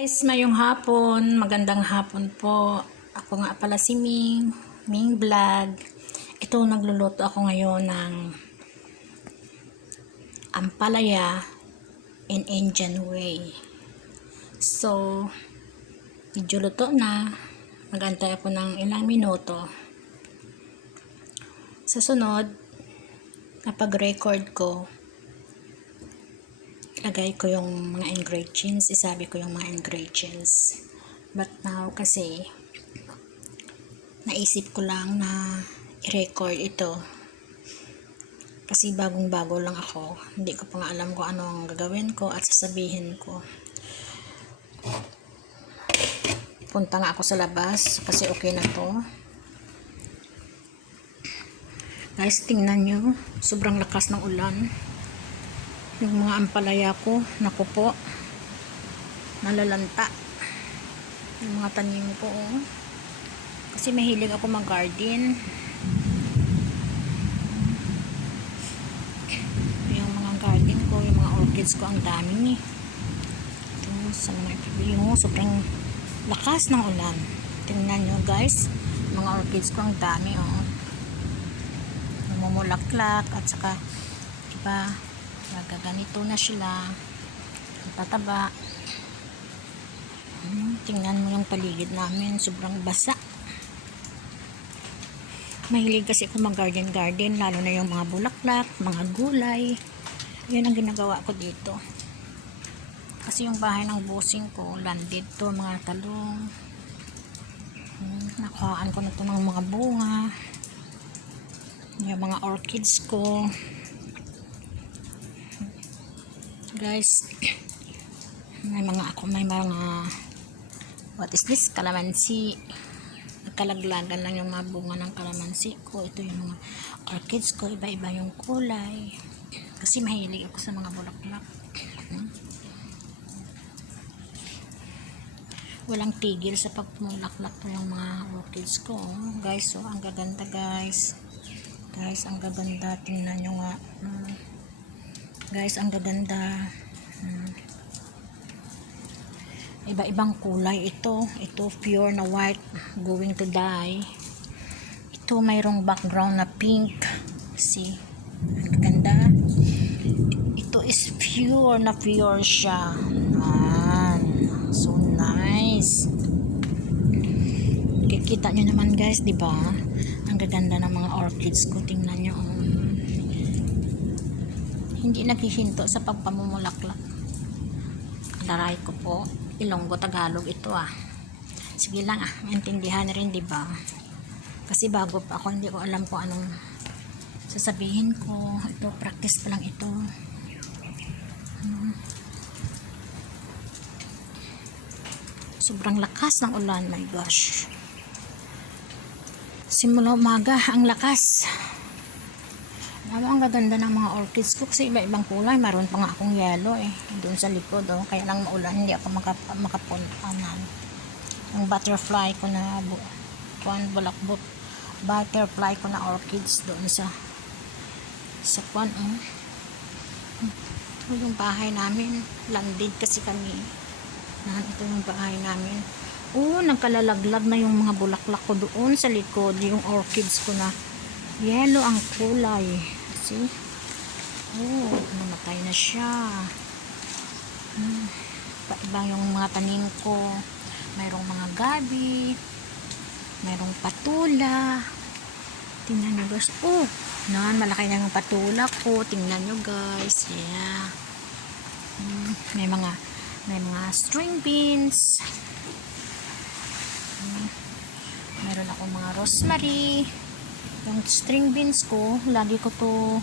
Guys, mayong hapon, magandang hapon po. Ako nga pala si Ming Vlog. Ito, nagluluto ako ngayon ng ampalaya in Indian way. So, medyo luto na. Magantay ako ng ilang minuto. Sa sunod, kapag record ko, lagay ko yung mga ingredients, isabi ko yung mga ingredients. But now, kasi naisip ko lang na i-record ito. Kasi bagong-bago lang ako. Hindi ko pa nga alam kung ano ang gagawin ko at sasabihin ko. Punta nga ako sa labas kasi okay na to. Guys, tingnan nyo. Sobrang lakas ng ulan. Yung mga ampalaya ko, naku po, nalalanta. Yung mga tanim ko, oh. Kasi mahilig ako mag-garden. Yung mga garden ko, yung mga orchids ko, ang dami. Ito, sa mga ipibili mo, sobrang lakas ng ulan. Tingnan nyo, guys. Mga orchids ko, ang dami, oh. Namumulaklak, at saka, iba, ganito na sila, tataba. Tingnan mo yung paligid namin, sobrang basa. Mahilig kasi ako mag-garden, lalo na yung mga bulaklak, mga gulay. Yan ang ginagawa ko dito. Kasi yung bahay ng bossing ko, landed to, mga talong. Nakuhaan ko na to ng mga bunga. Yung mga orchids ko. Guys, may mga what is this, kalamansi. Nagkalaglagan lang yung mga bunga ng kalamansi ko. Ito yung mga orchids ko, iba-iba yung kulay kasi mahilig ako sa mga bulaklak. Walang tigil sa pagmulaklak ko yung mga orchids ko, guys. So ang gaganda, guys, ang gaganda. Tingnan nyo nga, guys, ang gaganda. Iba-ibang kulay ito pure na white going to dye. Ito mayroong background na pink, see, ang ganda. Ito is pure siya. So nice. Kikita nyo naman, guys, di ba? Ang gaganda ng mga orchids ko. Tingnan nyo, hindi naghihinto sa pagpamumulaklak. Daray ko po, Ilonggo, Tagalog ito, sige lang, maintindihan rin, di ba? Kasi bago pa ako, hindi ko alam kung anong sasabihin ko. Ito, practice pa lang ito. Sobrang lakas ng ulan, my gosh. Simula umaga, ang lakas. Ang gaganda ng mga orchids ko kasi iba-ibang kulay. Meron pa nga akong yellow doon sa likod, kaya lang maulan, hindi ako makapuntahan. Yung butterfly ko na butterfly ko na orchids doon sa kwan. Ito yung bahay namin, landed kasi kami. Ito yung bahay namin. Nagkalalaglag na yung mga bulaklak ko doon sa likod. Yung orchids ko na yellow ang kulay. See? Namatay na siya. Ibang yung mga tanim ko. Mayroong mga gabi. Mayroong patula. Tingnan nyo, guys. Malaki na yung patula ko. Tingnan nyo, guys. Yeah. May mga string beans. Meron akong mga rosemary. Yung string beans ko, lagi ko to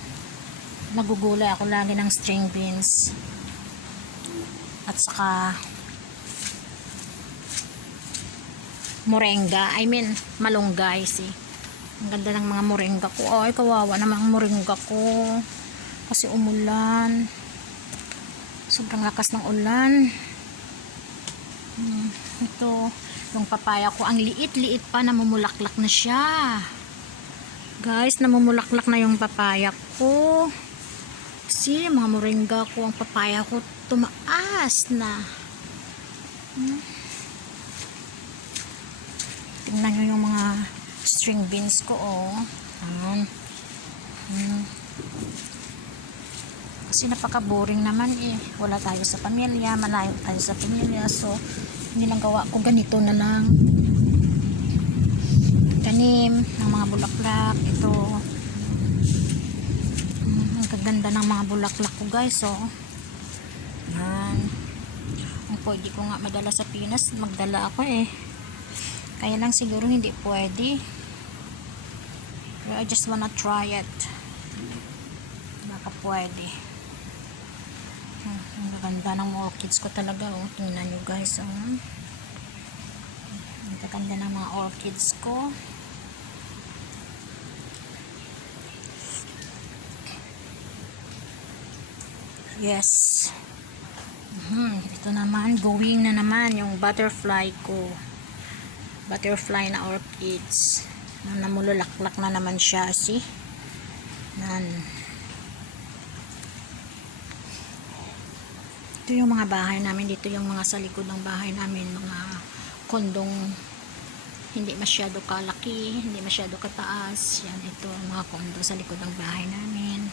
nagugulay ako lagi ng string beans. At saka moringa, malunggay, see. Ang ganda ng mga moringa ko. Kawawa naman ang moringa ko kasi umulan. Sobrang lakas ng ulan. Ito, yung papaya ko, ang liit-liit pa, namumulaklak na siya. Guys, namumulaklak na yung papaya ko. See, mga moringa ko, ang papaya ko tumaas na. Hmm. Tingnan nyo yung mga string beans ko, oh. Ayan. Kasi napaka-boring naman eh. Wala tayo sa pamilya, malayo tayo sa pamilya. So, hindi lang gawa ko ganito na lang. Tanim ng mga bulaklak. Ito. Ang kaganda ng mga bulaklak ko, guys. So, yan. Kung pwede ko nga madala sa Pinas, magdala ako eh. Kaya lang siguro hindi pwede. Pero I just wanna try it. Baka pwede. Ang ganda ng orchids ko talaga, oh. Tingnan nyo, guys, oh. Ang ganda ng mga orchids ko. Yes. Ito naman, going na naman yung butterfly ko. Butterfly na orchids. Namululaklak na naman siya, see? Nan. Ito yung mga bahay namin. Dito yung mga sa likod ng bahay namin. Mga kondong hindi masyado kalaki, hindi masyado kataas. Yan, ito mga kondo sa likod ng bahay namin.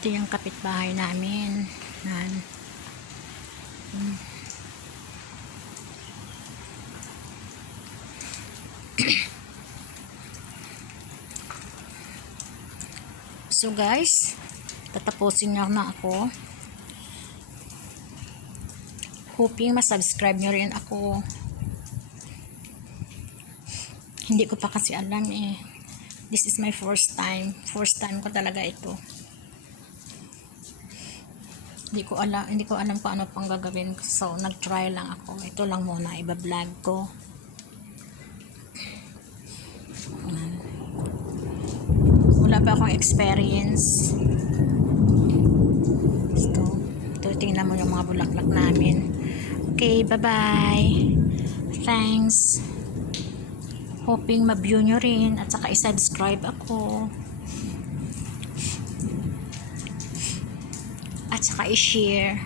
Ito yung kapitbahay namin. Yan. So guys, tatapusin niyo na ako. Hoping masubscribe nyo rin ako. Hindi ko pa kasi alam eh. This is my first time. First time ko talaga ito. Hindi ko alam kung ano pang gagawin. So, nag-try lang ako. Ito lang muna, iba-vlog ko. Wala pa akong experience. Ito, tingnan mo yung mga bulaklak namin. Okay, bye-bye. Thanks. Hoping ma-view nyo rin at saka i-subscribe ako. At saka i-share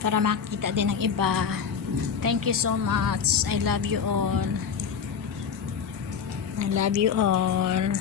para makita din ng iba. Thank you so much. I love you all. I love you all.